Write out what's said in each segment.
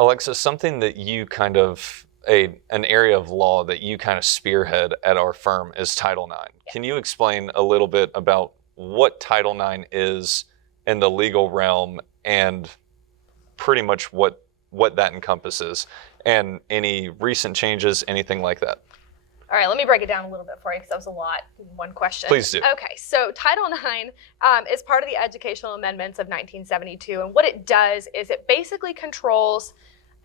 Alexa, something that you kind of, an area of law that you kind of spearhead at our firm is Title IX. Yeah. Can you explain a little bit about what Title IX is in the legal realm and pretty much what that encompasses and any recent changes, anything like that? All right, let me break it down a little bit for you because that was a lot in one question. Please do. Okay, so Title IX is part of the Educational Amendments of 1972, and what it does is it basically controls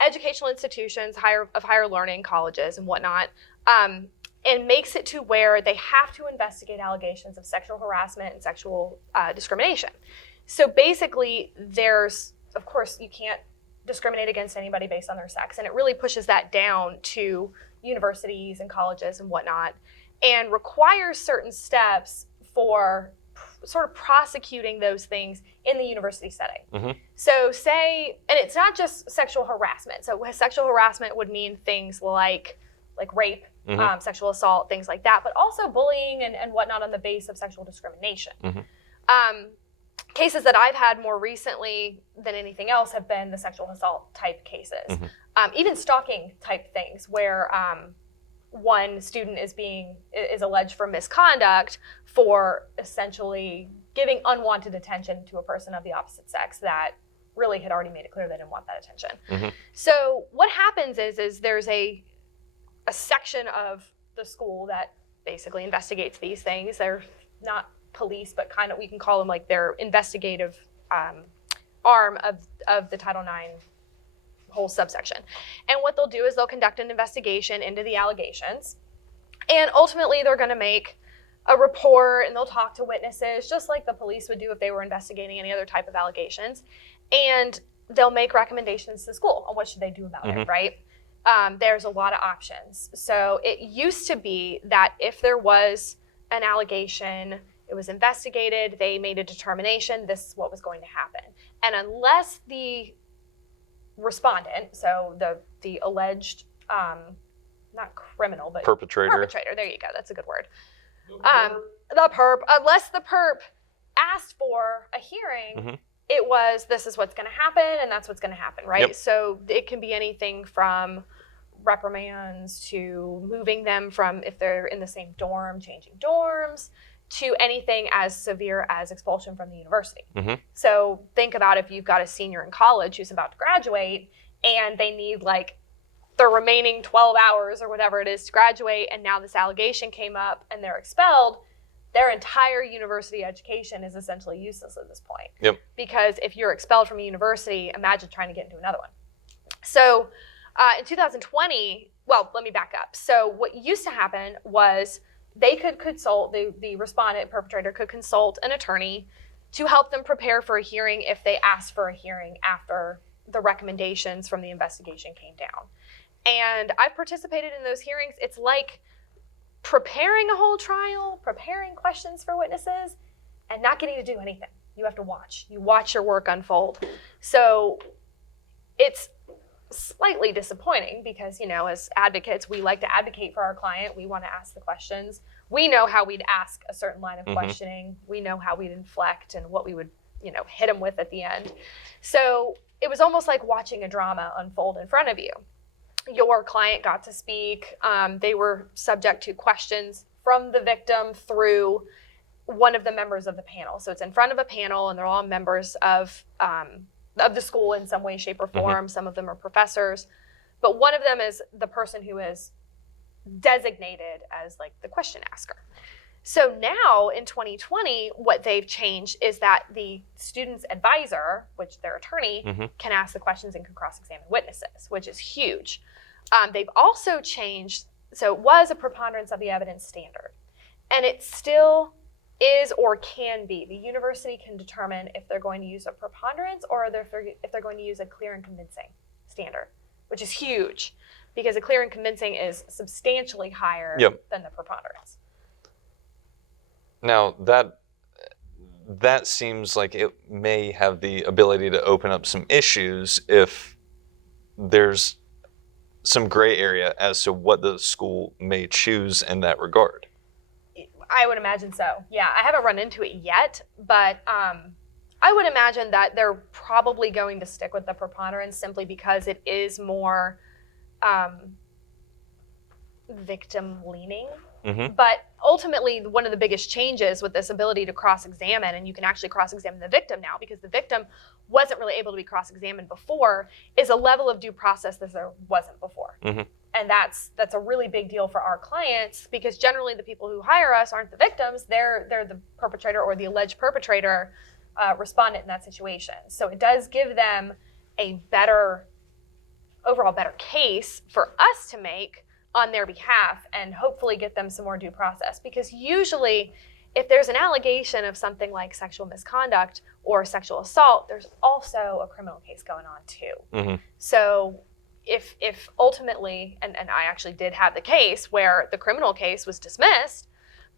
educational institutions of higher learning, colleges and whatnot, and makes it to where they have to investigate allegations of sexual harassment and sexual discrimination. So basically, of course, you can't discriminate against anybody based on their sex, and it really pushes that down to universities and colleges and whatnot, and requires certain steps for sort of prosecuting those things in the university setting. Mm-hmm. So and it's not just sexual harassment. So sexual harassment would mean things like rape, Mm-hmm. Sexual assault, things like that, but also bullying and whatnot on the base of sexual discrimination. Mm-hmm. Cases that I've had more recently than anything else have been the sexual assault type cases. Mm-hmm. Even stalking type things where one student is alleged for misconduct for essentially giving unwanted attention to a person of the opposite sex that really had already made it clear they didn't want that attention. Mm-hmm. So what happens is there's a section of the school that basically investigates these things. They're not police, but kind of, we can call them like their investigative arm of the Title IX whole subsection. And what they'll do is they'll conduct an investigation into the allegations, and ultimately they're going to make a report and they'll talk to witnesses just like the police would do if they were investigating any other type of allegations, and they'll make recommendations to the school on what should they do about Mm-hmm. it, right? There's a lot of options. So it used to be that if there was an allegation, it was investigated, they made a determination, this is what was going to happen. And unless the respondent, so the alleged, not criminal, but Perpetrator, there you go, that's a good word. Unless the perp asked for a hearing, Mm-hmm. it was, this is what's going to happen, and that's what's going to happen, right? Yep. So it can be anything from reprimands to moving them from, if they're in the same dorm, changing dorms, to anything as severe as expulsion from the university. Mm-hmm. So think about if you've got a senior in college who's about to graduate and they need like the remaining 12 hours or whatever it is to graduate, and now this allegation came up and they're expelled, their entire university education is essentially useless at this point. Yep. Because if you're expelled from a university, imagine trying to get into another one. So in 2020, well, let me back up. So what used to happen was they could consult, the respondent perpetrator could consult an attorney to help them prepare for a hearing if they asked for a hearing after the recommendations from the investigation came down. And I've participated in those hearings. It's like preparing a whole trial, preparing questions for witnesses, and not getting to do anything. You have to watch. You watch your work unfold. So it's slightly disappointing because, you know, as advocates, we like to advocate for our client. We want to ask the questions. We know how we'd ask a certain line of Mm-hmm. questioning. We know how we'd inflect and what we would, you know, hit them with at the end. So it was almost like watching a drama unfold in front of you. Your client got to speak. They were subject to questions from the victim through one of the members of the panel. So it's in front of a panel, and they're all members of the school in some way, shape, or form. Mm-hmm. Some of them are professors. But one of them is the person who is designated as like the question asker. So now in 2020, what they've changed is that the student's advisor, which their attorney, Mm-hmm. can ask the questions and can cross-examine witnesses, which is huge. They've also changed, so it was a preponderance of the evidence standard, and it still is or can be. The university can determine if they're going to use a preponderance or if they're going to use a clear and convincing standard, which is huge because a clear and convincing is substantially higher Yep. than the preponderance. Now, that seems like it may have the ability to open up some issues if there's some gray area as to what the school may choose in that regard. I would imagine so. Yeah, I haven't run into it yet, but I would imagine that there probably going to stick with the preponderance simply because it is more victim leaning. But ultimately, one of the biggest changes with this ability to cross-examine, and you can actually cross-examine the victim now because the victim wasn't really able to be cross-examined before, is a level of due process that there wasn't before. And that's a really big deal for our clients, because generally the people who hire us aren't the victims, they're the perpetrator or the alleged perpetrator respondent in that situation. So it does give them a overall better case for us to make on their behalf, and hopefully get them some more due process. Because usually, if there's an allegation of something like sexual misconduct or sexual assault, there's also a criminal case going on too. So if ultimately, and I actually did have the case where the criminal case was dismissed,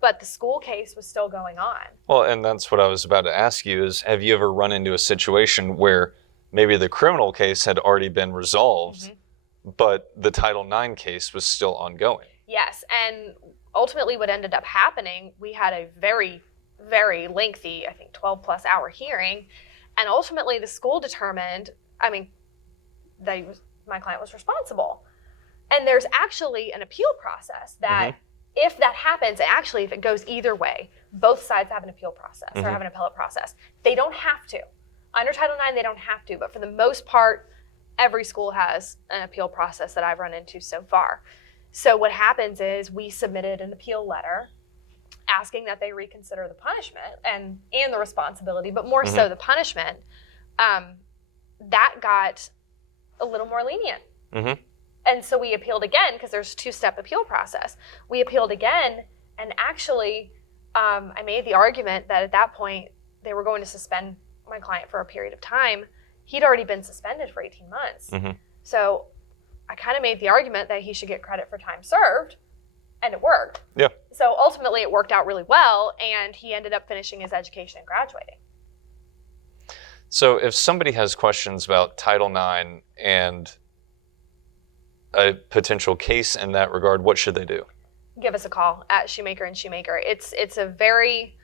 but the school case was still going on. Well, and that's what I was about to ask you is, have you ever run into a situation where maybe the criminal case had already been resolved, but the Title IX case was still ongoing? Yes, and ultimately what ended up happening, we had a very, very lengthy, I think 12 plus hour hearing, and ultimately the school determined, my client was responsible. And there's actually an appeal process that if that happens, actually if it goes either way, both sides have an appeal process or have an appellate process. They don't have to. Under Title IX, they don't have to, but for the most part, every school has an appeal process that I've run into so far. So what happens is we submitted an appeal letter asking that they reconsider the punishment and the responsibility, but more so the punishment. That got a little more lenient. And so we appealed again, because there's a two-step appeal process. We appealed again, and actually I made the argument that at that point they were going to suspend my client for a period of time. He'd already been suspended for 18 months. So I kind of made the argument that he should get credit for time served, and it worked. Yeah. So ultimately it worked out really well, and he ended up finishing his education and graduating. So if somebody has questions about Title IX and a potential case in that regard, what should they do? Give us a call at Shewmaker and Shewmaker. It's a very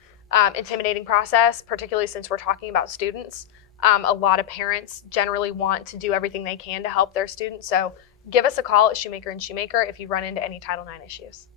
intimidating process, particularly since we're talking about students. A lot of parents generally want to do everything they can to help their students. So give us a call at Shewmaker and Shewmaker if you run into any Title IX issues.